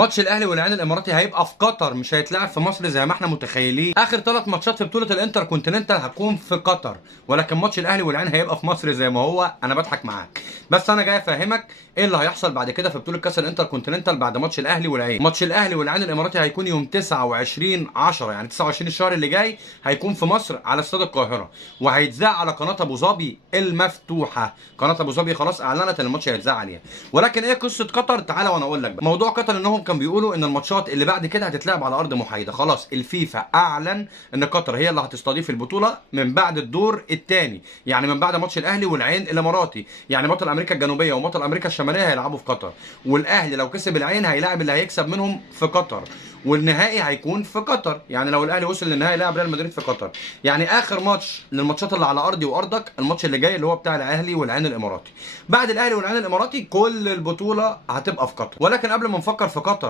ماتش الاهلي والعين الاماراتي هيبقى في قطر، مش هيتلعب في مصر زي ما احنا متخيلين. اخر 3 ماتشات في بطوله الانتر كونتيننتال هتكون في قطر، ولكن ماتش الاهلي والعين هيبقى في مصر زي ما هو. انا بضحك معاك، بس انا جاي افهمك ايه اللي هيحصل بعد كده في بطوله كاس الانتر كونتيننتال بعد ماتش الاهلي والعين. ماتش الاهلي والعين الاماراتي هيكون يوم 29/10، يعني 29 الشهر اللي جاي، هيكون في مصر على استاد القاهره، وهيتذاع على قناه ابو ظبي المفتوحه. قناه ابو ظبي خلاص اعلنت ان الماتش هيتذاع عليها. ولكن ايه قصه قطر؟ تعالى وانا اقول لك. موضوع قطر انهم كان بيقولوا ان الماتشات اللي بعد كده هتتلعب على ارض محايده. خلاص الفيفا اعلن ان قطر هي اللي هتستضيف البطوله من بعد الدور الثاني، يعني من بعد ماتش الاهلي والعين الاماراتي. يعني بطل امريكا الجنوبيه وبطل امريكا الشماليه هيلعبوا في قطر، والاهلي لو كسب العين هيلاعب اللي هيكسب منهم في قطر، والنهائي هيكون في قطر. يعني لو الاهلي وصل للنهائي يلعب ريال مدريد في قطر. يعني اخر ماتش للماتشات اللي على ارضي وارضك الماتش اللي جاي اللي هو بتاع الاهلي والعين الاماراتي. بعد الاهلي والعين الاماراتي كل البطوله هتبقى في قطر. ولكن قبل ما نفكر في قطر